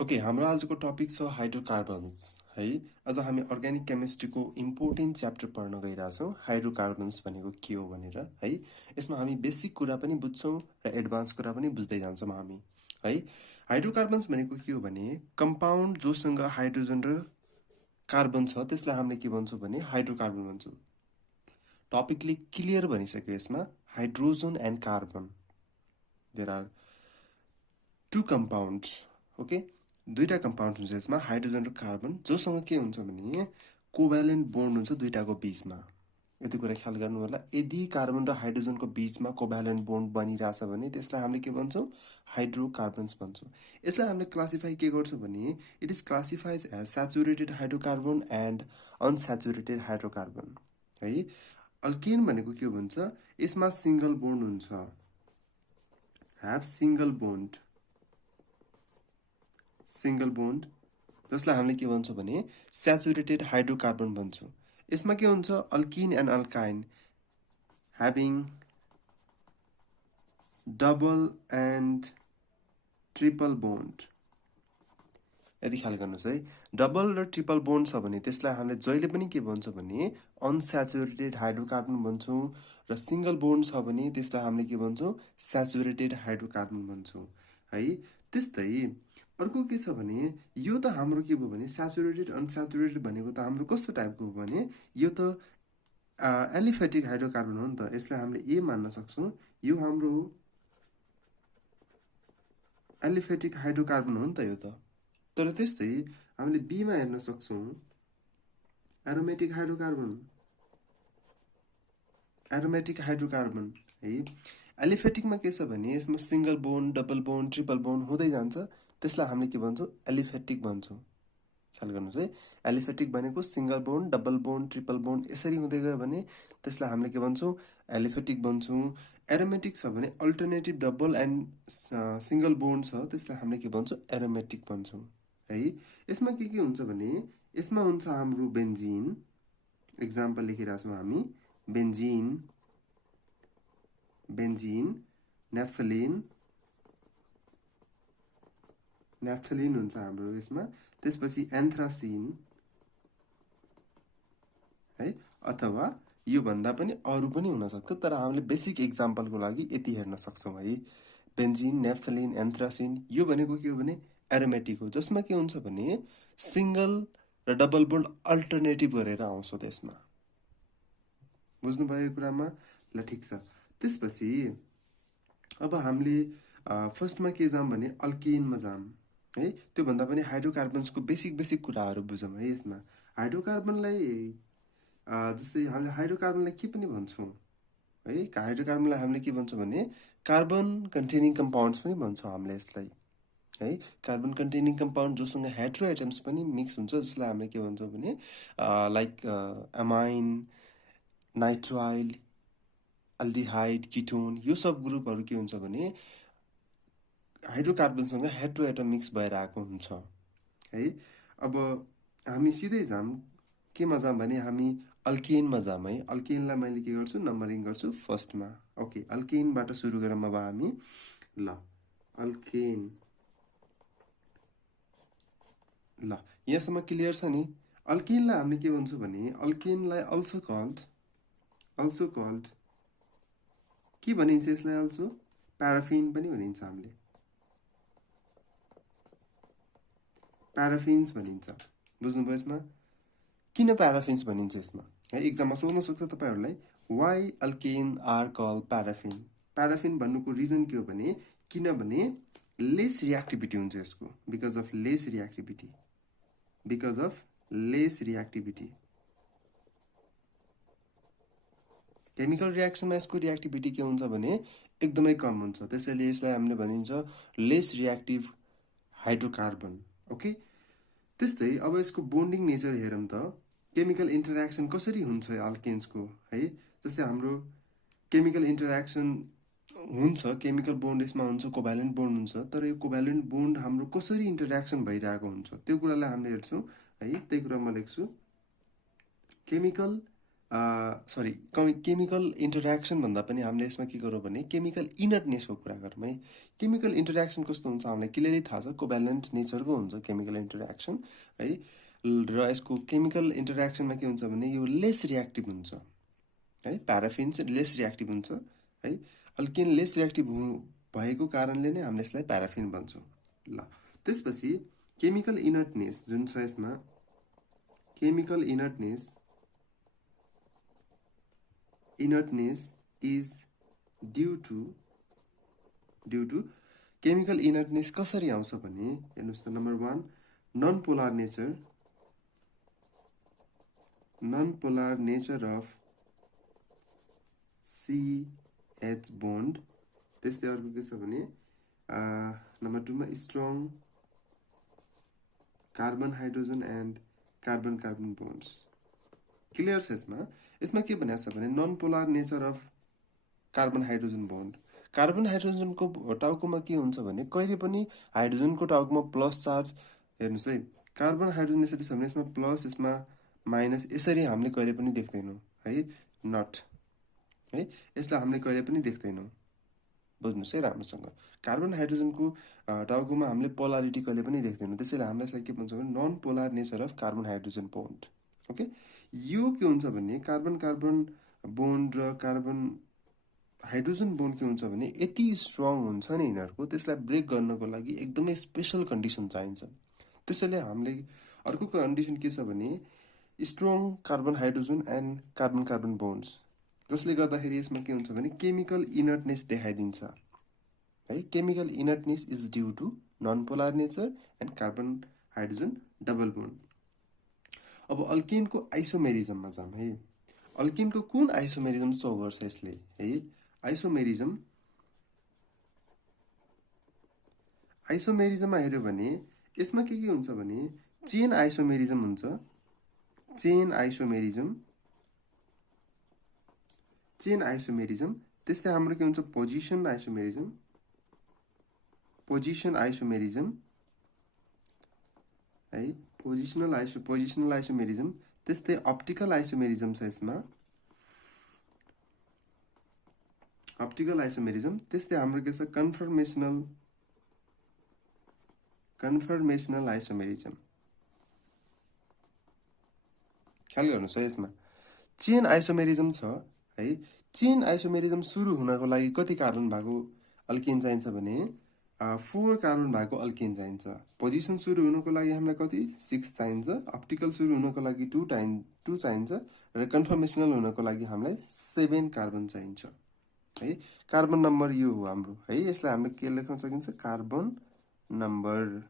Okay, हाम्रो आजको topic छ हाइड्रोकार्बन्स है। आज हामी अर्ग्यानिक केमिस्ट्रीको इम्पोर्टेन्ट च्याप्टर पढ्न गइरहेछौँ, हाइड्रोकार्बन्स भनेको के हो भनेर है। यसमा हामी बेसिक कुरा पनि बुझ्छौँ र एडभान्स कुरा पनि बुझ्दै जान्छौँ हामी है। हाइड्रोकार्बन्स भनेको के हो भने कम्पाउन्ड जोसँग हाइड्रोजन र कार्बन छ त्यसलाई हामीले के भन्छौँ भने हाइड्रोकार्बन भन्छौँ। टपिकले क्लियर भनिसक्यो यसमा, hydrogen and carbon there are two compounds. Okay, दुईटा कम्पाउन्ड हुन्छ यसमा, हाइड्रोजन र कार्बन, जोसँग के हुन्छ भने कोभ्यालेन्ट बोन्ड हुन्छ दुईटाको बीचमा। यति कुरा ख्याल गर्नु होला। यदि कार्बन र हाइड्रोजनको बीचमा कोभ्यालेन्ट बोन्ड बनिरहेछ भने त्यसलाई हामीले के भन्छौँ, हाइड्रोकार्बन्स भन्छौँ। यसलाई हामीले क्लासिफाई के गर्छौँ भने it is classifies as saturated hydrocarbon and unsaturated hydrocarbon है। अल्केन भनेको के भन्छ, यसमा सिंगल बोन्ड हुन्छ, ह्याभ सिंगल बोन्ड, जसलाई हामीले के भन्छौँ भने स्याचुरेटेड हाइड्रोकार्बन भन्छौँ। यसमा के हुन्छ, alkene and alkyne having double and triple bond. यदि ख्याल गर्नुहोस् है, डबल र ट्रिपल बोन्ड छ भने त्यसलाई हामीले जहिले पनि के भन्छौँ भने अनस्याचुरेटेड हाइड्रोकार्बन भन्छौँ, र सिंगल बोन्ड छ भने त्यसलाई हामीले के भन्छौँ, स्याचुरेटेड हाइड्रोकार्बन भन्छौँ है। त्यस्तै अर्को के छ भने यो त हाम्रो के भयो भने स्याचुरेटेड अनस्याचुरेटेड भनेको त हाम्रो कस्तो टाइपको हो भने यो त एलिफेटिक हाइड्रोकार्बन हो नि त। यसलाई हामीले ए मान्न सक्छौँ, यो हाम्रो एलिफेटिक हाइड्रोकार्बन हो नि त यो त। तर त्यस्तै हामीले बीमा हेर्न सक्छौँ, एरोमेटिक हाइड्रोकार्बन है। एलिफेटिकमा के छ भने यसमा single bond, double bond, triple bond हुँदै जान्छ, त्यसलाई हामीले के भन्छौँ, एलिफेटिक भन्छौँ। ख्याल गर्नुहोस् है, एलिफेटिक भनेको single bond, double bond, triple bond यसरी हुँदै गयो भने त्यसलाई हामीले के भन्छौँ, एलिफेटिक भन्छौँ। एरोमेटिक छ भने alternative double and single bond छ, त्यसलाई हामीले के भन्छौँ, एरोमेटिक भन्छौँ है। यसमा के हुन्छ भने यसमा हुन्छ हाम्रो बेन्जिन, एक्जाम्पल लेखिरहेको छौँ हामी, बेन्जिन, नेफ्थलिन हुन्छ हाम्रो यसमा, त्यसपछि एन्थ्रासिन है, अथवा यो भन्दा पनि अरू पनि हुन सक्छ, तर हामीले बेसिक एक्जाम्पलको लागि यति हेर्न सक्छौँ है। बेन्जिन, नेफ्थलिन, एन्थ्रासिन यो भनेको के हो भने एरोमेटिक हो, जसमा के हुन्छ भने सिंगल र डबल बोन्ड अल्टरनेटिभ गरेर आउँछ त्यसमा। बुझ्नुभयो कुरामा? ल ठिक छ। त्यसपछि अब हामीले फर्स्टमा के जाम भने अल्केनमा जाम है। त्योभन्दा पनि हाइड्रोकार्बन्सको बेसिक कुराहरू बुझौँ है। यसमा हाइड्रोकार्बनलाई जस्तै हामीले हाइड्रोकार्बनलाई के पनि भन्छौँ है, हाइड्रोकार्बनलाई हामीले के भन्छौँ भने कार्बन कन्टेनिङ कम्पाउन्ड्स पनि भन्छौँ हामीले यसलाई है। कार्बन कन्टेनिङ कम्पाउन्ड जोसँग हेट्रो एटम्स पनि मिक्स हुन्छ, जसलाई हामीले के भन्छौँ भने like amine, nitrile, aldehyde, ketone, यो सब ग्रुपहरू के हुन्छ भने हाइड्रोकार्बनसँग हेट्रो एटम मिक्स भएर आएको हुन्छ है। अब हामी सिधै जाम केमा जाम भने हामी अल्केनमा जाम है। अल्केनलाई मैले के गर्छु, नम्बरिङ गर्छु फर्स्टमा। ओके, अल्केनबाट सुरु गरौँ अब हामी। ल अल्केन, ल यहाँसम्म क्लियर छ नि। अल्केनलाई हामीले के भन्छौँ भने अल्केनलाई अल्सो कल्ड के भनिन्छ, यसलाई अल्सो प्याराफिन पनि भनिन्छ, हामीले प्याराफिन्स भनिन्छ। बुझ्नुभयो यसमा किन प्याराफिन्स भनिन्छ यसमा है। एक्जाममा सोध्न सक्छ तपाईँहरूलाई, वाइ अल्केन आर कल प्याराफिन। प्याराफिन भन्नुको रिजन के हो भने किनभने लेस रियाक्टिभिटी हुन्छ यसको, because of less reactivity. Chemical रियाक्सनमा यसको रियाक्टिभिटी के हुन्छ भने एकदमै कम हुन्छ, त्यसैले यसलाई हामीले भनिन्छ लेस रियाक्टिभ हाइड्रोकार्बन। ओके, त्यस्तै अब यसको बोन्डिङ नेचर हेरौँ त, केमिकल इन्टरेक्सन कसरी हुन्छ अल्केन्सको है। जस्तै हाम्रो केमिकल इन्टरेक्सन हुन्छ, केमिकल बोन्ड यसमा हुन्छ, कोभ्यालेन्ट बोन्ड हुन्छ, तर यो कोभ्यालेन्ट बोन्ड हाम्रो कसरी इन्टरेक्सन भइरहेको हुन्छ त्यो कुरालाई हामीले हेर्छौँ है। त्यही कुरा म लेख्छु, केमिकल सरी केमिकल इन्टरेक्सन भन्दा पनि हामीले यसमा के गरौँ भने केमिकल इनर्टनेसको कुरा गरौँ है। केमिकल इन्टरेक्सन कस्तो हुन्छ हामीलाई क्लियरली थाहा छ, कोभ्यालेन्ट नेचरको हुन्छ केमिकल इन्टरेक्सन है। र यसको केमिकल इन्टरेक्सनमा के हुन्छ भने यो लेस रियाक्टिभ हुन्छ है। प्याराफिन चाहिँ लेस रियाक्टिभ हुन्छ है। अल्केन लेस रियाक्टिभ भएको कारणले नै हामीले यसलाई प्याराफिन भन्छौँ। ल त्यसपछि केमिकल इनर्टनेस जुन छ यसमा, chemical inertness is due to chemical inertness कसरी आउँछ भने हेर्नुहोस् त, number 1 non polar nature of CH bond. त्यस्तै अर्को के छ भने नम्बर 2 मा strong carbon hydrogen and carbon carbon bonds. Clear छ यसमा के भनेको छ भने non polar nature of carbon hydrogen bond. Carbon हाइड्रोजनको टाउकोमा के हुन्छ भने कहिले पनि हाइड्रोजनको टाउकोमा प्लस चार्ज, हेर्नुहोस् है, कार्बन हाइड्रोजन यसरी छ भने यसमा प्लस यसमा माइनस, यसरी हामीले कहिले पनि देख्दैनौँ है, नट है, यसलाई हामीले कहिले पनि देख्दैनौँ। बुझ्नुहोस् है राम्रोसँग, कार्बन हाइड्रोजनको टाउकोमा हामीले पोलारिटी कहिले पनि देख्दैनौँ। त्यसैले हामीले यसलाई के भन्छौँ भने non polar nature of carbon hydrogen bond. Okay, यो के हुन्छ भने कार्बन कार्बन बोन्ड र कार्बन हाइड्रोजन बोन्ड के हुन्छ भने यति स्ट्रङ हुन्छ नि यिनीहरूको, त्यसलाई ब्रेक गर्नको लागि एकदमै स्पेसल कन्डिसन चाहिन्छ। त्यसैले हामीले अर्को कन्डिसन के छ भने strong carbon hydrogen and carbon carbon bonds, जसले गर्दाखेरि यसमा के हुन्छ भने केमिकल इनर्टनेस देखाइदिन्छ है। Chemical inertness is due to non polar nature and carbon hydrogen double bond. अब अल्केनको आइसोमेरिजममा जाऊँ है। अल्केनको कुन आइसोमेरिजम सो गर्छ यसले है। आइसोमेरिजममा हेऱ्यो भने यसमा के हुन्छ भने चेन आइसोमेरिजम हुन्छ, चेन आइसोमेरिजम। त्यस्तै हाम्रो के हुन्छ पोजिसन आइसोमेरिजम है, पोजिसनल आइसोमेरिजम। त्यस्तै अप्टिकल आइसोमेरिजम छ यसमा, अप्टिकल आइसोमेरिजम। त्यस्तै हाम्रो के छ कन्फर्मेसनल आइसोमेरिजम। ख्याल गर्नुहोस् है, यसमा चेन आइसोमेरिजम छ है। चेन आइसोमेरिजम सुरु हुनको लागि कति कार्बन भएको अल्केन चाहिन्छ भने 4 कार्बन भएको अल्केन चाहिन्छ। पोजिसन सुरु हुनको लागि हामीलाई कति 6 चाहिन्छ, अप्टिकल सुरु हुनको लागि 2 चाहिन्छ र कन्फर्मेसनल हुनको लागि हामीलाई 7 कार्बन चाहिन्छ है। कार्बन नम्बर यो हो हाम्रो है। यसलाई हामीले के लेख्न सकिन्छ, कार्बन नम्बर।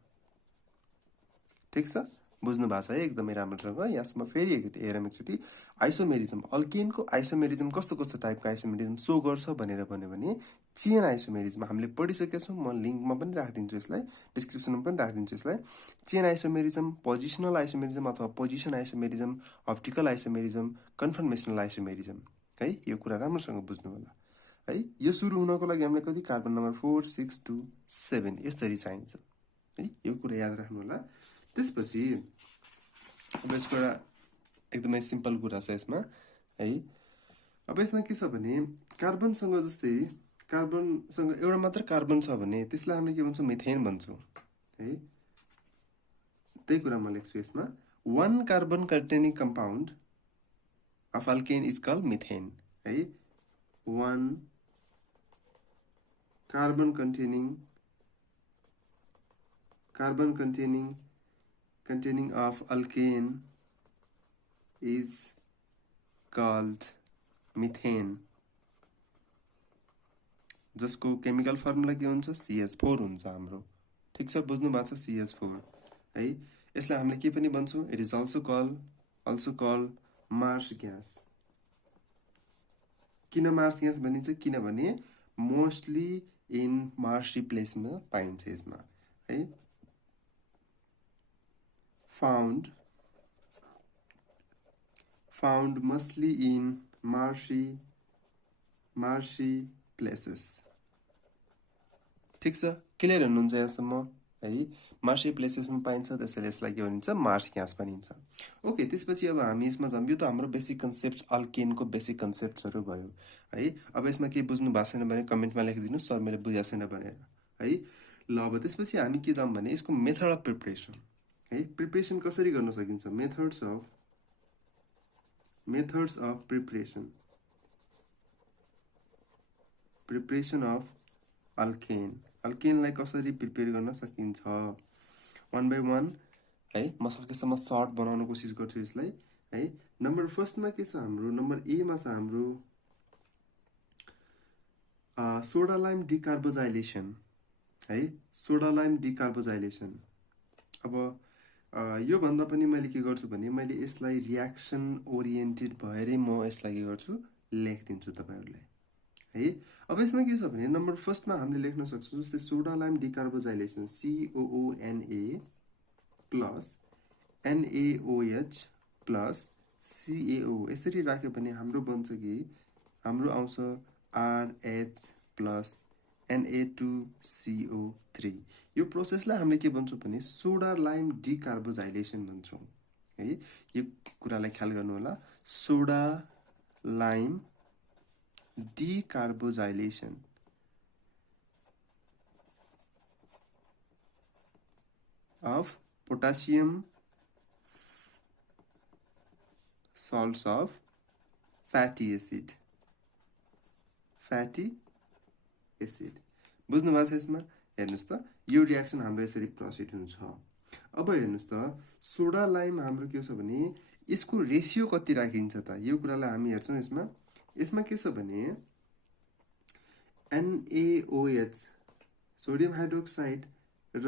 ठिक छ, बुझ्नु भएको छ है एकदमै राम्रोसँग। यसमा फेरि हेरौँ एकचोटि आइसोमेरिजम। अल्केनको आइसोमेरिजम कस्तो कस्तो टाइपको आइसोमेरिजम सो गर्छ भनेर भन्यो भने चेन आइसोमेरिजम हामीले पढिसकेका छौँ। म लिङ्कमा पनि राखिदिन्छु यसलाई, डिस्क्रिप्सनमा पनि राखिदिन्छु यसलाई। चेन आइसोमेरिजम, पोजिसनल आइसोमेरिजम अथवा position isomerism, optical isomerism, कन्फर्मेसनल isomerism है। यो कुरा राम्रोसँग बुझ्नु होला है। यो सुरु हुनको लागि हामीलाई कति कार्बन नम्बर 4, 6, 2, 7 यसरी चाहिन्छ है। यो कुरा याद राख्नु होला। त्यसपछि अब यसको एकदमै सिम्पल कुरा छ यसमा है। अब यसमा के छ भने कार्बनसँग, जस्तै कार्बनसँग एउटा मात्र कार्बन छ भने त्यसलाई हामीले के भन्छौँ, मिथेन भन्छौँ है। त्यही कुरा म लेख्छु यसमा, 1 carbon containing compound of alkane is called methane है। 1 कार्बन containing of alkane is called methane, जसको केमिकल फर्मुला के हुन्छ, CH4 हुन्छ हाम्रो। ठिक छ, बुझ्नु भएको छ, CH4 है। यसलाई हामीले के पनि भन्छौँ, it is also called marsh gas. किन मार्स ग्यास भनिन्छ, किनभने मोस्टली इन मार्सी प्लेसमा पाइन्छ यसमा है। found mostly in marshy places। ठिक छ, क्लियर हुनुहुन्छ यहाँसम्म है मार्सी प्लेसेसमा पाइन्छ त्यसैले यसलाई के भनिन्छ मार्स ग्यास भनिन्छ ओके त्यसपछि अब हामी यसमा जाउँ यो त हाम्रो बेसिक कन्सेप्ट अल्केनको बेसिक कन्सेप्ट्सहरू भयो है अब यसमा के बुझ्नु भएको छैन भने कमेन्टमा लेखिदिनु सर मैले बुझाएको छैन भनेर है ल अब त्यसपछि हामी के जाउँ भने यसको मेथड अफ प्रिपरेसन है प्रिपरेसन कसरी गर्न सकिन्छ मेथड्स अफ प्रिपरेसन अफ अल्केनलाई कसरी प्रिपेयर गर्न सकिन्छ वन बाई वन है म सकेसम्म सर्ट बनाउन कोसिस गर्छु यसलाई है नम्बर फर्स्टमा के छ हाम्रो नम्बर एमा छ हाम्रो सोडा लाइम डिकार्बोजाइलेसन है सोडा लाइम डिकार्बोजाइलेसन अब यो भन्दा पनि मैले के गर्छु भने मैले यसलाई रियाक्सन ओरिएन्टेड भएरै म यसलाई के गर्छु लेखिदिन्छु तपाईहरुलाई है अब यसमा के छ भने नम्बर फर्स्टमा हामीले लेख्न सक्छौं जस्तै soda lime डिकार्बोजाइलेसन COONA plus NaOH plus CaO यसरी राख्यो भने हाम्रो बन्छ कि हाम्रो आउँछ RH प्लस Na2CO3 यो प्रोसेसलाई हामीले के भन्छौं भने सोडा लाइम डिकार्बोजाइलेसन भन्छौं है यो कुरालाई ख्याल गर्नु होला soda lime decarboxylation of potassium salts of fatty acid बुझ्नु भएको छ यसमा हेर्नुस् त यो रियाक्सन हाम्रो यसरी प्रोसिड हुन्छ अब हेर्नुस् त सोडा लाइम हाम्रो के छ भने यसको रेशियो कति राखिन्छ त यो कुरालाई हामी हेर्छौं यसमा के छ भने NaOH सोडियम हाइड्रोक्साइड र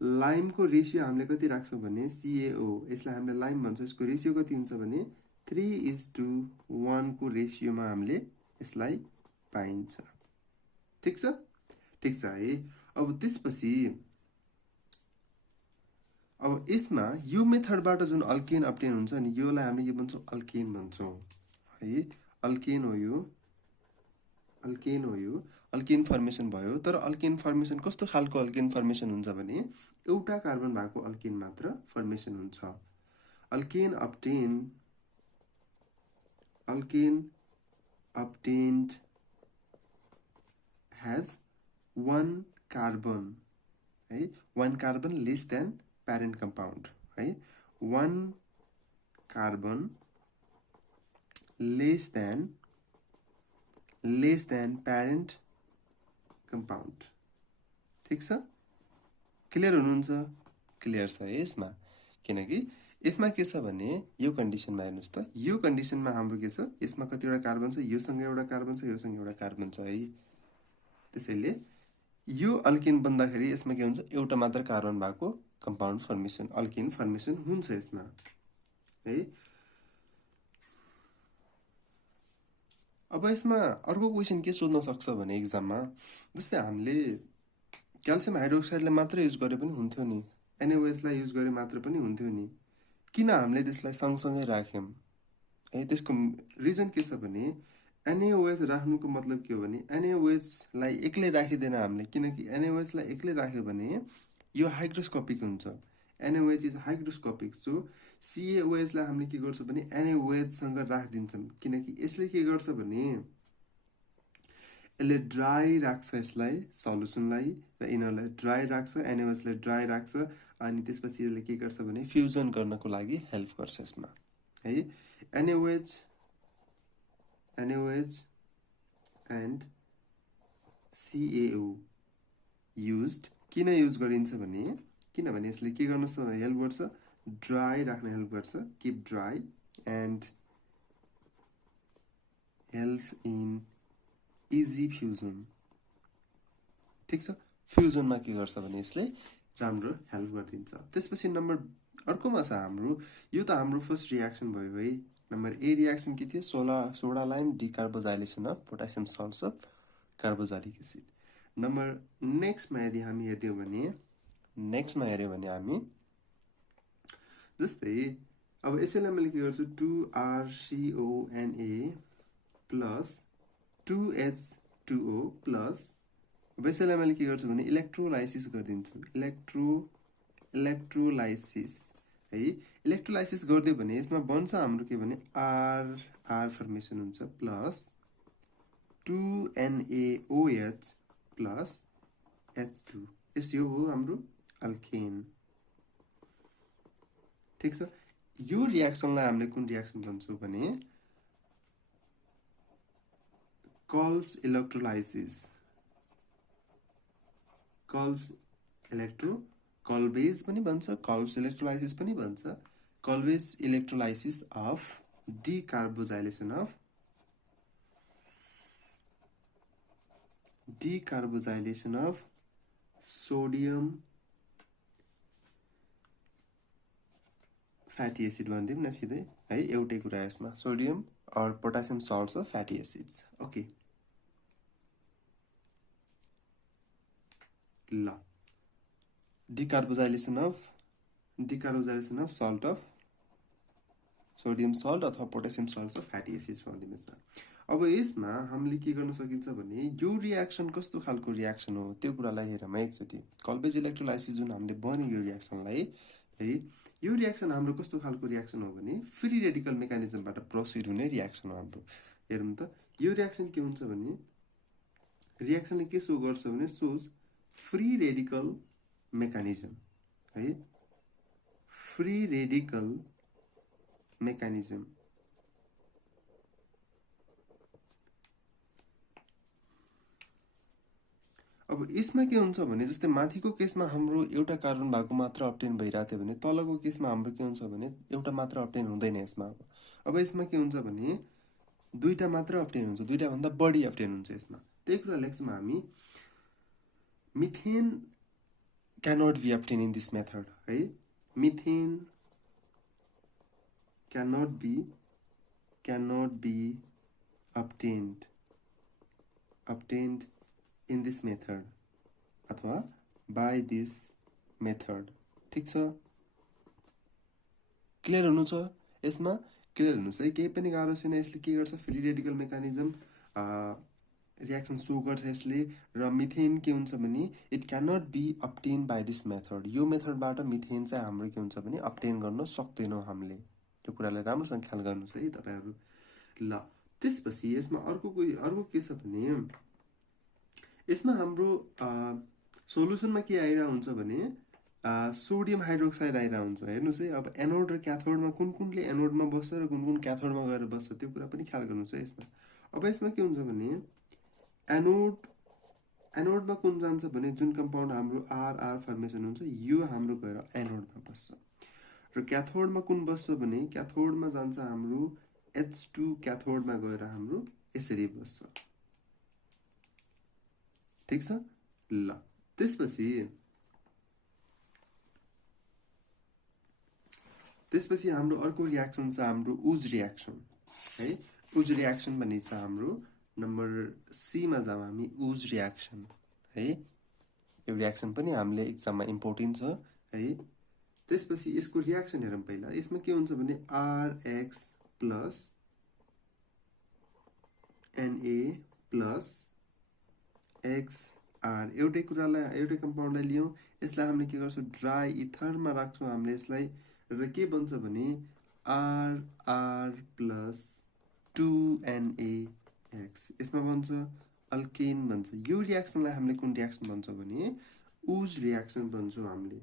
लाइम को रेशियो हामीले कति राख्छौं भने CaO यसलाई हामीले लाइम भन्छौं यसको रेशियो कति हुन्छ भने 3:1 को रेशियोमा हामीले यसलाई पाइन्छ ठीक छ है अब त्यसपछि अब यसमा यो मेथडबाट जुन अल्केन अब्टेन हुन्छ नि योलाई हामीले के भन्छौं अल्केन भन्छौं है अल्केन हो यो अल्केन फर्मेसन भयो तर अल्केन फर्मेसन कस्तो खालको अल्केन फर्मेसन हुन्छ भने एउटा कार्बन भएको अल्केन मात्र फर्मेसन हुन्छ alkane obtained has one carbon है one carbon less than parent compound है one carbon less than parent compound ठीक छ क्लियर हुनुहुन्छ क्लियर छ यसमा किनकि यसमा के छ भने यो कन्डिसनमा हेर्नुस् त यो कन्डिसनमा हाम्रो के छ यसमा कतिवटा कार्बन छ योसँग एउटा कार्बन छ योसँग एउटा कार्बन छ है त्यसैले यो अल्केन बन्दाखेरि यसमा के हुन्छ एउटा मात्र कार्बन भएको कम्पाउन्ड फर्मेसन अल्केन फर्मेसन हुन्छ यसमा है अब यसमा अर्को क्वेशन के सोध्न सक्छ भने एक्जाममा जस्तै हामीले क्याल्सियम हाइड्रोक्साइडलाई मात्र युज गरे पनि हुन्थ्यो नि NaOH लाई युज गरे मात्र पनि हुन्थ्यो नि किन हामीले त्यसलाई सँगसँगै राख्यौं है त्यसको रिजन के छ भने NaOH राख्नुको मतलब के हो भने NaOH लाई एक्लै राखिदैन हामीले किनकि NaOH लाई एक्लै राख्यो भने यो हाइग्रोस्कोपिक हुन्छ NaOH is hygroscopic so CaOH लाई हामीले के गर्छ भने NaOH सँग राखिदिन्छौं किनकि यसले के गर्छ भने यसले ड्राई राख्छ यसलाई सल्युसनलाई र इनरलाई ड्राई राख्छ NaOH लाई ड्राई राख्छ अनि त्यसपछि यसले के गर्छ भने फ्युजन गर्नको लागि हेल्प गर्छ यसमा है NaOH and CaO used किन युज गरिन्छ भने किनभने यसले के गर्न हेल्प गर्छ ड्राई राख्न हेल्प गर्छ keep dry and help in easy fusion ठीक छ फ्युजनमा के गर्छ भने यसले राम्रो हेल्प गर्दिन्छ त्यसपछि नम्बर अर्कोमा छ हाम्रो यो त हाम्रो फर्स्ट रियाक्सन भयो है नम्बर ए रियाक्सन के थियो soda lime decarboxylation of potassium salts of carboxylic acid number नेक्स्टमा यदि हामी हेर्यौं भने हामी जस्तै अब यसैलाई मैले के गर्छु 2RCONA प्लस 2H2O प्लस अब यसैलाई मैले के गर्छु भने इलेक्ट्रोलाइसिस गरिदिन्छु। इलेक्ट्रोलाइसिस है। इलेक्ट्रोलाइसिस गरिदियो भने यसमा बन्छ हाम्रो के भने आर फर्मेसन हुन्छ प्लस 2NaOH प्लस H2। यो हो हाम्रो अल्केन। ठीक छ। यो रियाक्सनलाई हामीले कुन रियाक्सन भन्छौँ भने कल्ब्स इलेक्ट्रोलाइसिस, कल्वेज पनि भन्छ, कल्ब्स इलेक्ट्रोलाइसिस पनि भन्छ। Kolbe's electrolysis of decarboxylation of sodium fatty acid भनिदिउँ न सिधै है, एउटै कुरा यसमा सोडियम और potassium salts of fatty acids. Okay ल decarboxylation of salt of sodium salt अथवा potassium salts of fatty acids भनिदिनु यसमा। अब यसमा हामीले के गर्न सकिन्छ भने यो रियाक्सन कस्तो खालको रियाक्सन हो त्यो कुरालाई हेरौँ एकचोटि। कल्वेज इलेक्ट्रोलाइसिस जुन हामीले बन्यो यो रियाक्सनलाई है, यो रियाक्सन हाम्रो कस्तो खालको रियाक्सन हो भने फ्री रेडिकल मेकानिजमबाट प्रोसिड हुने रियाक्सन हो हाम्रो। हेरौँ त यो रियाक्सन के हुन्छ भने रियाक्सनले के सो गर्छ भने सोज फ्री रेडिकल मेकानिजम है, फ्री रेडिकल मेकानिजम। अब यसमा के हुन्छ भने जस्तै माथिको केसमा हाम्रो एउटा कार्बन भएको मात्र अब्टेन भइरहेको थियो भने तलको केसमा हाम्रो के हुन्छ भने एउटा मात्र अब्टेन हुँदैन यसमा। अब यसमा के हुन्छ भने दुईटा मात्र अब्टेन हुन्छ, दुईटा भन्दा बढी अब्टेन हुन्छ यसमा। त्यही कुरा लेख्छौँ हामी methane cannot be obtained in this method है। Methane cannot be obtained in this method अथवा by this method। ठीक छ, क्लियर हुनु छ यसमा? क्लियर हुनु छ, केही पनि गाह्रो छैन। यसले के गर्छ फ्री रेडिकल मेकानिजम रियाक्सन सो गर्छ यसले। र मिथेन के हुन्छ भने it cannot be obtain by this method. यो मेथडबाट मिथेन चाहिँ हाम्रो के हुन्छ भने अब्टेन गर्न सक्दैनौँ हामीले। यो कुरालाई राम्रोसँग ख्याल गर्नुहोस् है तपाईँहरू। ल त्यसपछि यसमा अर्को के छ भने यसमा हाम्रो सोलुसनमा के आइरहेको हुन्छ भने सोडियम हाइड्रोक्साइड आइरहेको हुन्छ। हेर्नुहोस् है, अब एनोड र क्याथोडमा कुनले एनोडमा बस्छ र कुन क्याथोडमा गएर बस्छ त्यो कुरा पनि ख्याल गर्नुहोस् है यसमा। अब यसमा के हुन्छ भने एनोडमा कुन जान्छ भने जुन कम्पाउन्ड हाम्रो आर फर्मेसन हुन्छ यो हाम्रो गएर एनोडमा बस्छ। र क्याथोडमा कुन बस्छ भने क्याथोडमा जान्छ हाम्रो H2 क्याथोडमा गएर हाम्रो यसरी बस्छ। ठीक छ। ल त्यसपछि हाम्रो अर्को रियाक्सन छ हाम्रो उज रियाक्सन है। उज रियाक्सन भन्ने छ हाम्रो नम्बर सी मा जाम हामी उज रियाक्सन है। यो रियाक्सन पनि हामीले एक्जाममा इम्पोर्टेन्ट छ है। त्यसपछि यसको रियाक्सन हेरौँ पहिला। यसमा के हुन्छ भने RX plus Na plus XR एउटै कुरालाई एउटै कम्पाउन्डलाई लियौँ। यसलाई हामीले के गर्छौँ ड्राई इथरमा राख्छौँ हामीले यसलाई। र के बन्छ भने RR प्लस 2NaX यसमा बन्छ अल्केन बन्छ। यो रियाक्सनलाई हामीले कुन रियाक्सन भन्छौँ भने उज रियाक्सन भन्छौँ हामीले।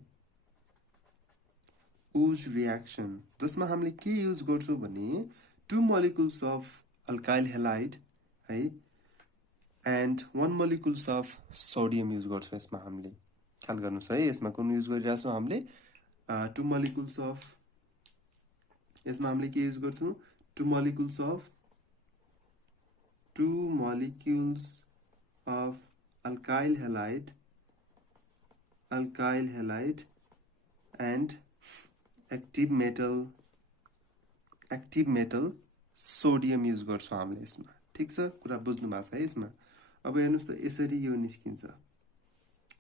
उज रियाक्सन जसमा हामीले के युज गर्छौँ भने 2 मोलिकुल्स अफ अल्काइल हेलाइड है and 1 molecules of sodium use गर्छौँ यसमा हामीले। ख्याल गर्नुहोस् है, यसमा कुन युज गरिरहेछौँ हामीले 2 मोलिकुल्स अफ, यसमा हामीले के युज गर्छौँ 2 molecules of alkyl halide and active metal sodium use गर्छौँ हामीले यसमा। ठीक छ, कुरा बुझ्नु भएको छ है यसमा। अब हेर्नुहोस् त यसरी यो निस्किन्छ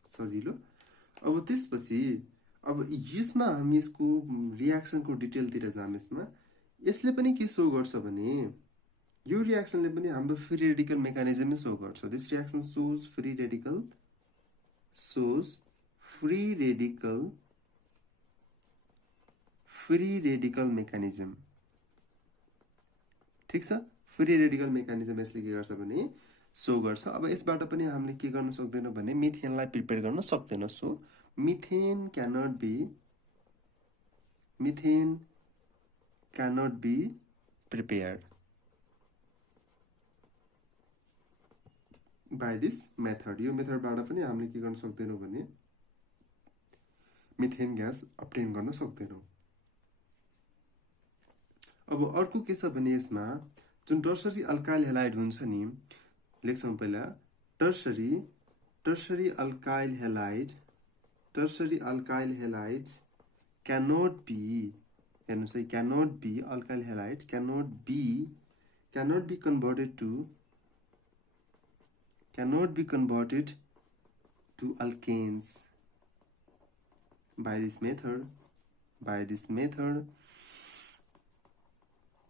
सजिलो। अब त्यसपछि अब यसमा हामी यसको रियाक्सनको डिटेलतिर जाम। यसमा यसले पनि के सो गर्छ भने यो रियाक्सनले पनि हाम्रो फ्री रेडिकल मेकानिजमै सो गर्छ. This reaction shows free radical mechanism. ठीक छ. फ्री रेडिकल मेकानिजम यसले के गर्छ भने सो गर्छ. अब यसबाट पनि हामीले के गर्न सक्दैनौँ भने मिथेनलाई प्रिपेयर गर्न सक्दैनौँ. So methane cannot be prepared by this method. यो मेथडबाट पनि हामीले के गर्न सक्दैनौँ भने मिथेन ग्यास अब्टेन गर्न सक्दैनौँ. अब अर्को के छ भने यसमा जुन टर्सरी अल्काइल हेलाइड हुन्छ नि, लेख्छौँ पहिला tertiary alkyl halide cannot be, हेर्नुस् है, alkyl halides cannot be converted to alkanes by this method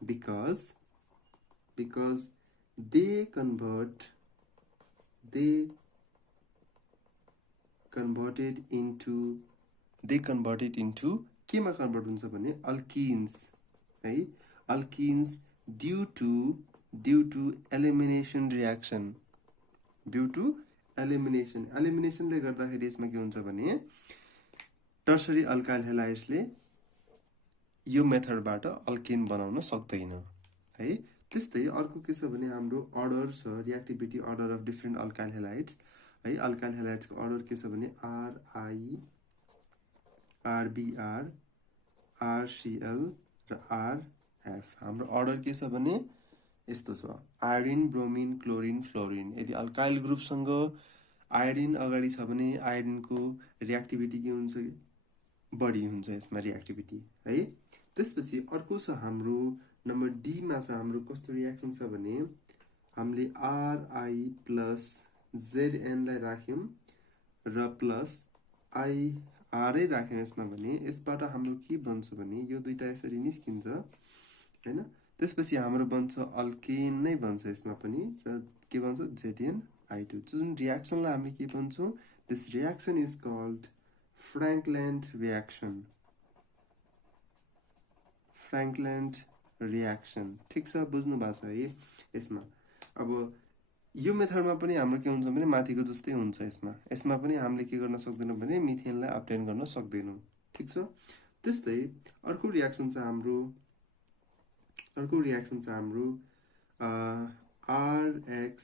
because they converted into केमा कन्भर्ट हुन्छ भने अल्किन्स है. Alkenes due to elimination reaction. एलिमिनेसनले गर्दाखेरि यसमा के हुन्छ भने टर्सरी अल्काइल हेलाइड्सले यो मेथडबाट अल्किन बनाउन सक्दैन है. त्यस्तै अर्को के छ भने हाम्रो अर्डर छ, reactivity order of different alkyl halides है. अल्काइल हेलाइड्सको अर्डर के छ भने RI, RBr, RCl र RF. हाम्रो अर्डर के छ भने यस्तो छ: आयोडिन, ब्रोमिन, क्लोरिन, फ्लोरिन. यदि अल्काइल ग्रुपसँग आयोडिन अगाडि छ भने आयोडिनको रिएक्टिभिटी के हुन्छ, बढी हुन्छ यसमा रिएक्टिभिटी है. त्यसपछि अर्को छ हाम्रो नम्बर डी मा छ हाम्रो कस्तो रियाक्सन छ भने हामीले RI प्लस ZN लाई राख्यौं र प्लस IR राख्यौं यसमा भने यसबाट हाम्रो के बन्छ भने यो दुईटा यसरी निस्किन्छ हैन. त्यसपछि हाम्रो बन्छ अल्केन नै बन्छ यसमा पनि र के बन्छ ZnI2. जुन रियाक्सनलाई हामीले के भन्छौं, this reaction is called Frankland reaction. ठीक छ, बुझ्नु भएको छ है. यसमा अब यो मेथडमा पनि हाम्रो के हुन्छ भने माथिको जस्तै हुन्छ. यसमा पनि हामीले के गर्न सक्दैनौँ भने मिथेनलाई अब्टेन गर्न सक्दैनौँ. ठीक छ. त्यस्तै अर्को रियाक्सन छ हाम्रो RX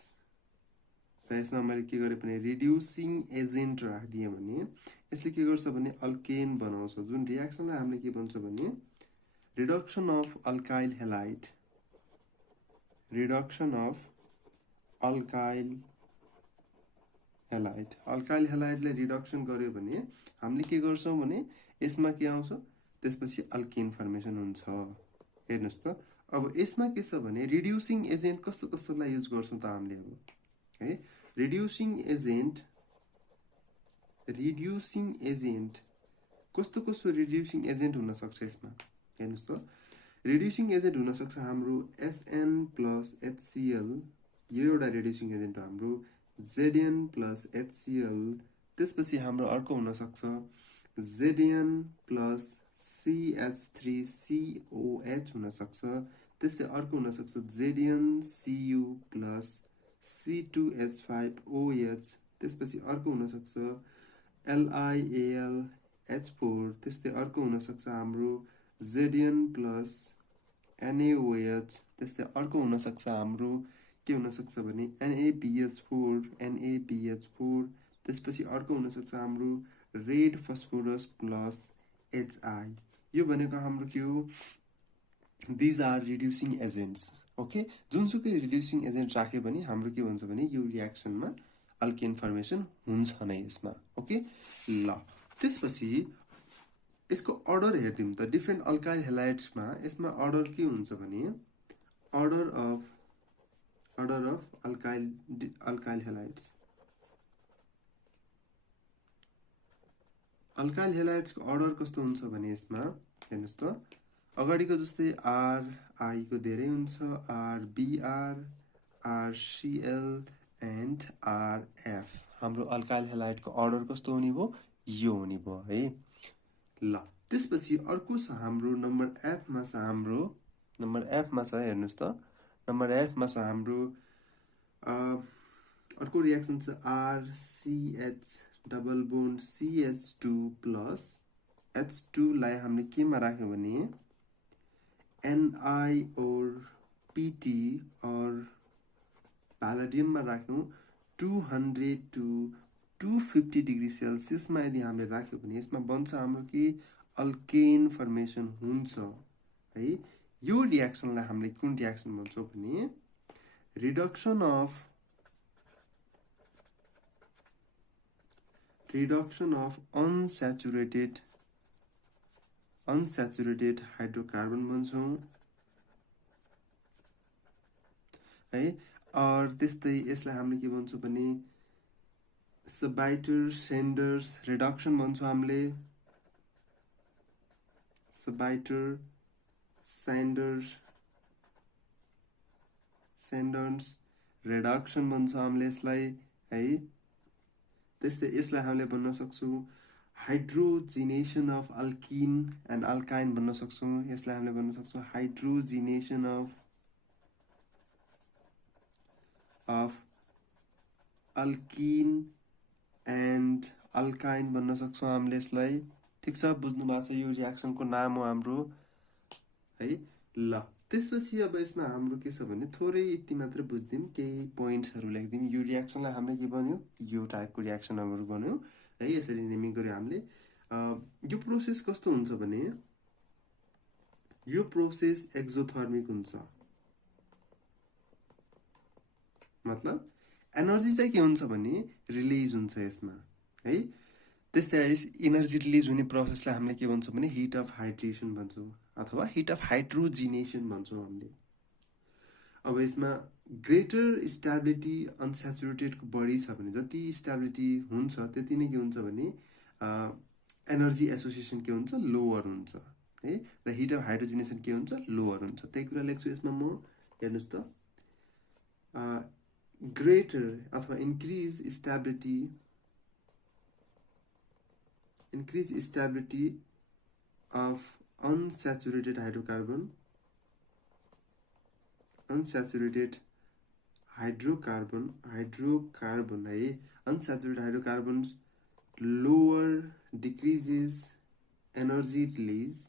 र यसमा मैले के गरे भने रिड्युसिङ एजेन्ट राखिदिएँ भने यसले के गर्छ भने अल्केन बनाउँछ. जुन रियाक्सनलाई हामीले के भन्छ भने रिडक्सन अफ अल्काइल हेलाइड हेलाइडले रिडक्सन गर्यो भने हामीले के गर्छौं भने यसमा के आउँछ, त्यसपछि अल्केन फर्मेसन हुन्छ. हेर्नुस् त, अब यसमा के छ भने रिड्युसिङ एजेन्ट कस्तोलाई युज गर्छौं त हामीले अब है. रिड्युसिङ एजेन्ट कस्तो रिड्युसिङ एजेन्ट हुन सक्छ यसमा हेर्नुस् त. रिड्युसिङ एजेन्ट हुन सक्छ हाम्रो SN प्लस HCl, यो एउटा रिड्युसिङ एजेन्ट हो हाम्रो Zn प्लस HCl. त्यसपछि हाम्रो अर्को हुन सक्छ Zn प्लस CH3COH हुन सक्छ. त्यस्तै अर्को हुन सक्छ ZnCu प्लस C2H5OH. त्यसपछि अर्को हुन सक्छ LiAlH4. त्यस्तै अर्को हुन सक्छ हाम्रो Zn प्लस NaOH. त्यस्तै अर्को हुन सक्छ हाम्रो के हुन सक्छ भने NaBH4. त्यसपछि अर्को हुन सक्छ हाम्रो रेड फस्फोरस प्लस HI. यो भनेको हाम्रो के हो, these are reducing agents. Okay, जुनसुकै रिड्युसिङ एजेन्ट राख्यो भने हाम्रो के भन्छ भने यो रियाक्सनमा अल्केन फर्मेसन हुन्छ नै यसमा. ओके ल, त्यसपछि यसको अर्डर हेर्दियौं त. डिफरेन्ट अल्काइल हेलाइड्समा यसमा अर्डर के हुन्छ भने order of alkyl halides. Alkyl हेलाइड्सको अर्डर कस्तो हुन्छ भने यसमा हेर्नुस् त, अगाडिको जस्तै RI को धेरै हुन्छ, RBr, RCl एन्ड RF। हाम्रो अल्काइल हेलाइडको अर्डर कस्तो हुने भयो? यो हुने भयो है। ल त्यसपछि अर्को छ हाम्रो नम्बर Fमा छ हाम्रो हेर्नुस् त, नम्बर Fमा छ हाम्रो अर्को रियाक्सन छ RCH double bond CH2 plus H2 लाई हामीले केमा राख्यौं भने Ni और PT और प्यालेडियममा राख्यौं 200 to 250 डिग्री सेल्सियसमा यदि हामीले राख्यौं भने यसमा बन्छ हाम्रो के अल्केन फर्मेसन हुन्छ है। यो रियाक्सनलाई हामीले कुन रियाक्सन भन्छौं भने रिडक्सन अफ अनस्याचुरेटेड हाइड्रोकार्बन भन्छौं है। और त्यस्तै यसलाई हामीले के भन्छौं भने सबाइटर-सेन्डर्स रिडक्सन भन्छौं हामीले, सबाइटर-सेन्डर्स रिडक्सन भन्छौं हामीले यसलाई है। त्यस्तै यसलाई हामीले भन्न सक्छौं हाइड्रोजिनेसन अफ अल्किन एन्ड अल्काइन भन्न सक्छौं। यसलाई हामीले भन्न सक्छौं हाइड्रोजिनेसन अफ अल्किन एन्ड अल्काइन भन्न सक्छौं हामीले यसलाई। ठीक छ, बुझ्नु भएको छ? यो रियाक्सनको नाम हो हाम्रो है। ल त्यसपछि अब यसमा हाम्रो के छ भने थोरै यति मात्र बुझ्दिम, केही पोइन्ट्सहरु लेख्दिम। यो रियाक्सनलाई हामीले के भन्यो? यो टाइपको रियाक्सनहरु भन्यो है। यसरी नेमिङ गर्यो हामीले। यो प्रोसेस कस्तो हुन्छ भने यो प्रोसेस एक्जोथर्मिक हुन्छ, मतलब एनर्जी चाहिँ के हुन्छ भने रिलिज हुन्छ यसमा है। त्यस्तै एनर्जी रिलिज हुने प्रोसेसलाई हामीले के भन्छौं भने हिट अफ हाइड्रेसन भन्छौं अथवा हिट अफ हाइड्रोजिनेसन भन्छौं हामीले। अब यसमा ग्रेटर स्टेबिलिटी अनस्याचुरेटेडको बढी छ भने जति स्टेबिलिटी हुन्छ त्यति नै के हुन्छ भने एनर्जी एसोसिएसन के हुन्छ? लोअर हुन्छ है। र हिट अफ हाइड्रोजिनेसन के हुन्छ? लोअर हुन्छ। त्यही कुरा लेख्छु यसमा म। हेर्नुस् त, ग्रेटर अथवा increase stability of unsaturated hydrocarbon है। unsaturated hydrocarbons lower decreases energy release,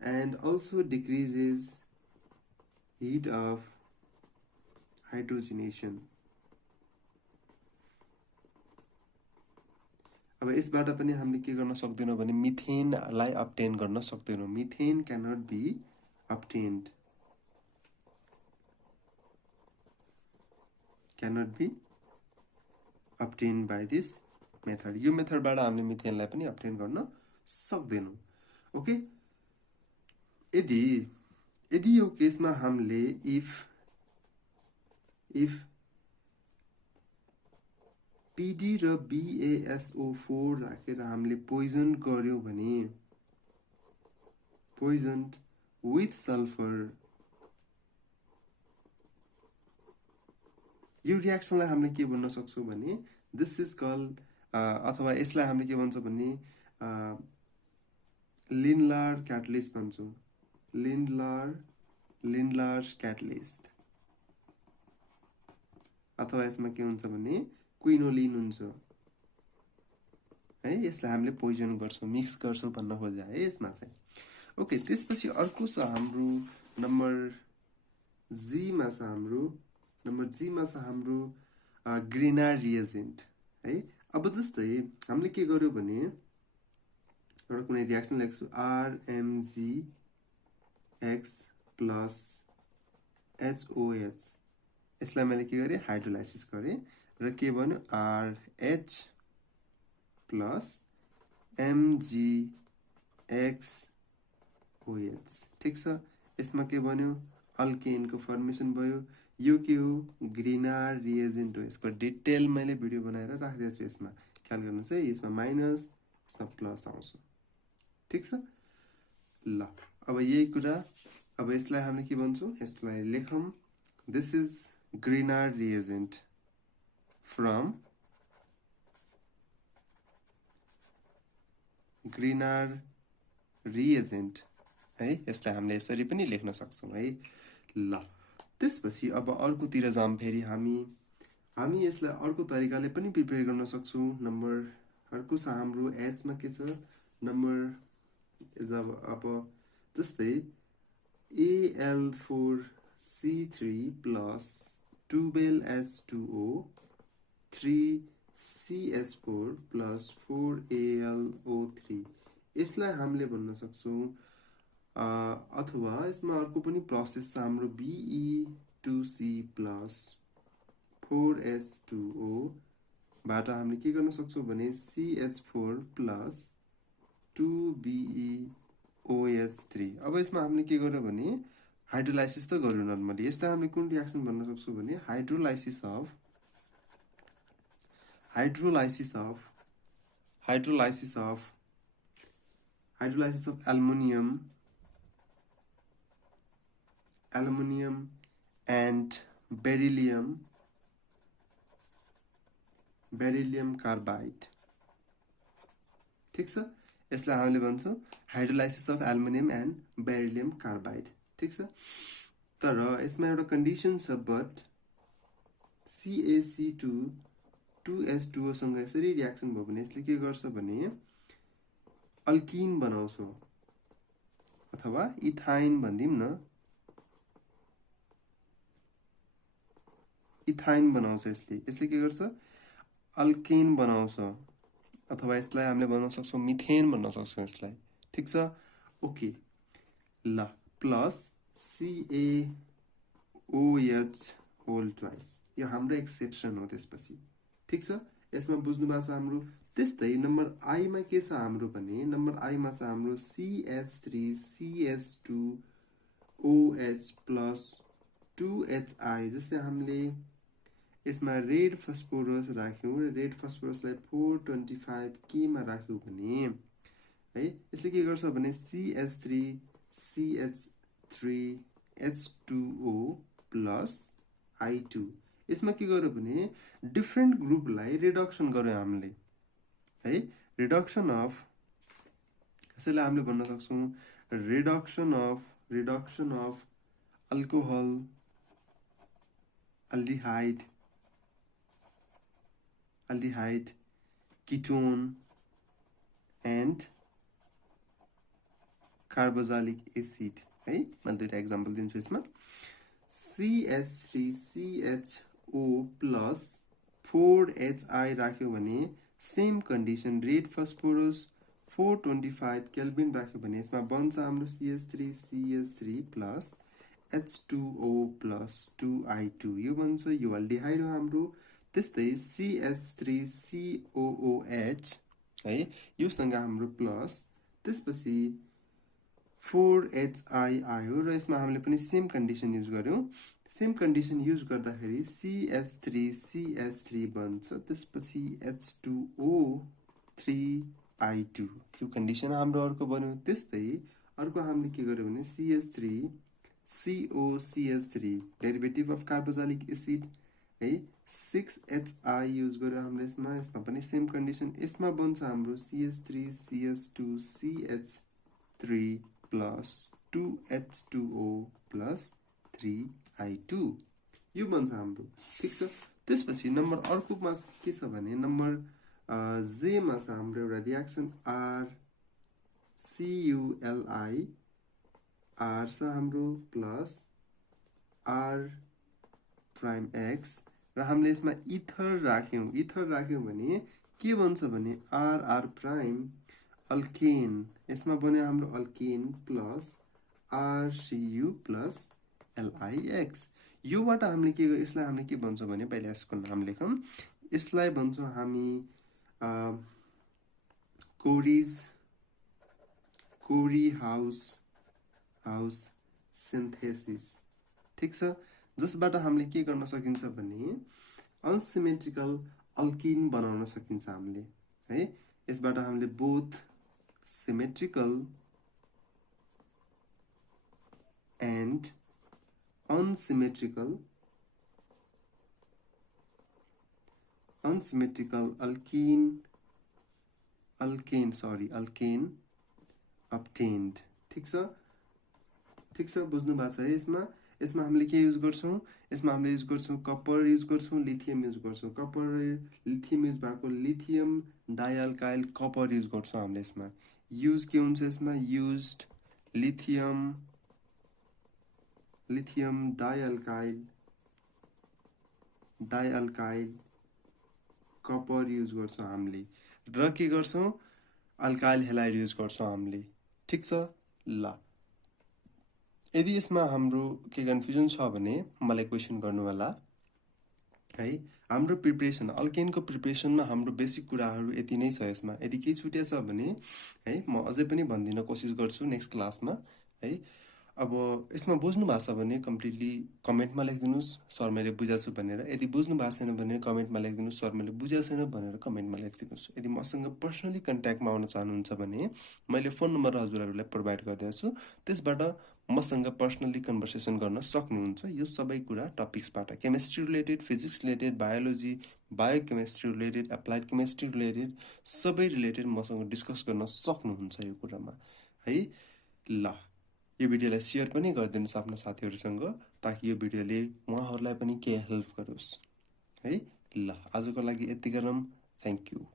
and also decreases heat of hydrogenation। अब यसबाट पनि हामीले के गर्न सक्दैनौं भने मिथेनलाई अब्टेन गर्न सक्दैनौं। Methane cannot be obtained by this method. यो मेथडबाट हामीले मिथेनलाई पनि अब्टेन गर्न सक्दैनौं। ओके, यदि यो केसमा हामीले इफ PD र BaSO4 राखेर हामीले पोइजन गर्यौं भने पोइजन विथ सल्फर, यो रियाक्सनलाई हामीले के भन्न सक्छौं भने दिस इज कल्ड अथवा यसलाई हामीले के भन्छौं भने लिन्डलार क्याटलिस्ट भन्छौं। लिन्डलार्स क्याटलिस्ट अथवा यसमा के हुन्छ भने क्विनोलिन हुन्छ है। यसलाई हामीले पोइजन गर्छौं, मिक्स गर्छौं भन्न खोजे है यसमा चाहिँ। ओके, त्यसपछि अर्को छ हाम्रो नम्बर जी मा छ हाम्रो ग्रिनार रिएजेन्ट है। अब जस्तै हामीले के गर्यो भने एउटा कुनै रियाक्सन लेख्छु RMgX प्लस HOH। यसलाई मैले के गरे? हाइड्रोलाइसिस गरे र के भन्यो? RH plus MgXOH। ठीक छ, यसमा के भन्यो? अल्केनको फर्मेसन भयो। यो के हो? ग्रिनार रिएजेन्ट हो। यसको डिटेल मैले भिडियो बनाएर राखिदिएको छु, यसमा ख्याल गर्नुस् है। यसमा माइनस यसमा प्लस आउँछ ठीक छ ल अब यही कुरा अब यसलाई हामीले के भन्छौं यसलाई लेखौं this is Grignard reagent from Grignard reagent है यसलाई हामीले यसरी पनि लेख्न सक्छौं है ल त्यसपछि अब अर्कोतिर जाम फेरि हामी यसलाई अर्को तरिकाले पनि प्रिपेयर गर्न सक्छौं नम्बर अर्को छ हाम्रो h मा के छ नम्बर इज अब जस्तै Al4C3 plus 12H2O 3CH4 plus 4AlO3 यसलाई हामीले भन्न सक्छौं अथवा यसमा अर्को पनि प्रोसेस छ हाम्रो Be2C plus 4H2O बाट हामीले के गर्न सक्छौं भने CH4 plus 2BeOH3 अब यसमा हामीले के गर्यो भने हाइड्रोलाइसिस त गर्यो नर्मली यसलाई हामीले कुन रिएक्सन भन्न सक्छौं भने hydrolysis of aluminium and beryllium carbide ठीक छ यसलाई हामीले भन्छौं hydrolysis of aluminium and beryllium carbide ठीक छ तर यसमा एउटा कन्डिसन छ बट CaC2 2H2O सँग यसरी रिएक्सन भयो भने यसले के गर्छ भने अल्किन बनाउँछ अथवा इथाइन भन्दिम न इथाइन बनाउँछ यसले के गर्छ अल्केन बनाउँछ अथवा यसलाई हामीले भन्न सक्छौं मिथेन भन्न सक्छौं यसलाई ठीक छ ओके ल प्लस CaOH होल ट्वाइस यो हाम्रो एक्सेप्सन हो त्यसपछि ठीक छ यसमा बुझ्नु भएको छ हाम्रो त्यस्तै नम्बर I मा के छ हाम्रो भने नम्बर I मा छ हाम्रो CH3CH2OH plus 2HI जस्तै हामीले यसमा रेड फस्फोरस राख्यौं र रेड फस्फोरसलाई 425 K मा राख्यौं भने है यसले के गर्छ भने CH3CH3H2O plus I2 यसमा के गर्यो भने डिफरेन्ट ग्रुपलाई रिडक्सन गर्यो हामीले है रिडक्सन अफ यसैलाई हामीले भन्न सक्छौं reduction of alcohol aldehyde ketone and carboxylic acid है मैले दुईटा एक्जाम्पल दिन्छु यसमा CH3CHO plus 4HI राख्यो भने same condition red phosphorus 425 Calvin राख्यो भने यसमा बन्छ हाम्रो CH3CH3 plus H2O plus 2I2 यो बन्छ यो अल्डिहाइड हो हाम्रो त्यस्तै CH3COOH है यो सँग हाम्रो प्लस त्यसपछि 4HI आयो र यसमा हामीले पनि सेम कन्डिसन युज गर्यौं सेम कन्डिसन युज गर्दाखेरि CH3CH3 बन्छ त्यसपछि H2O3I2 यो कन्डिसन हाम्रो अर्को बन्यो त्यस्तै अर्को हामीले के गर्यो भने CH3COCH3 derivative of carboxylic acid है 6HI युज गर्यो हामीले यसमा पनि सेम कन्डिसन यसमा बन्छ हाम्रो CH3CH2CH3 plus 2H2O plus 3I2 यो बन्छ हाम्रो ठीक छ त्यसपछि नम्बर अर्कोमा के छ भने नम्बर J मा छ हाम्रो एउटा रिएक्सन RCuLi R छ हाम्रो प्लस R प्राइम X र हामीले यसमा इथर राख्यौं भने के बन्छ भने R प्राइम अल्केन यसमा बन्यो हाम्रो alkane plus RCu plus LiX योबाट हामीले के यसलाई हामीले के भन्छौं भने पहिले यसको नाम लेखौं यसलाई भन्छौं हामी कोरी हाउस सिन्थेसिस ठीक छ जसबाट हामीले के गर्न सकिन्छ भने अनसिमेट्रिकल अल्किन बनाउन सकिन्छ हामीले है यसबाट हामीले both symmetrical and unsymmetrical alkane obtained. ठीक छ बुझ्नु भएको छ है यसमा हामीले के युज गर्छौं यसमा हामीले युज गर्छौं कपर युज गर्छौं लिथियम युज गर्छौं कपर लिथियम युज भएको लिथियम डाइअल्काइल कपर युज गर्छौं हामीले यसमा युज के हुन्छ यसमा युज्ड लिथियम डाइअल्काइल कपर युज गर्छौं हामीले र के गर्छौं अल्काइल हेलाइड युज गर्छौं हामीले ठीक छ ल यदि यसमा हाम्रो के कन्फ्युजन छ भने मलाई क्वेशन गर्नु होला है हाम्रो प्रिपरेसन अल्केनको प्रिपरेसनमा हाम्रो बेसिक कुराहरु यति नै छ यसमा यदि केही छुट्या छ भने है म अझै पनि भन्दिन कोशिश गर्छु नेक्स्ट क्लासमा है अब यसमा बुझ्नु भएको छ भने कम्प्लिटली कमेन्टमा लेखिदिनुस् सर मैले बुझाछु भनेर यदि बुझ्नु भएको छैन भने कमेन्टमा लेखिदिनुस् सर मैले बुझाएको छैन भनेर कमेन्टमा लेखिदिनुस् यदि मसँग पर्सनली कन्ट्याक्टमा आउन चाहनुहुन्छ भने मैले फोन नम्बर हजुरहरुलाई प्रोवाइड गर्दै छु त्यसबाट मसँग पर्सनली कन्भर्सेसन गर्न सक्नुहुन्छ यो सबै कुरा टपिक्सबाट chemistry related physics related biology biochemistry related applied chemistry related सबै रिलेटेड मसँग डिस्कस गर्न सक्नुहुन्छ यो कुरामा है ल यो भिडियोलाई शेयर पनि गरिदिनुस् आफ्नो साथीहरुसँग ताकि यो भिडियोले उहाँहरुलाई पनि केही हेल्प गरोस् है ल आजको लागि यति गरौँ थ्यांक यू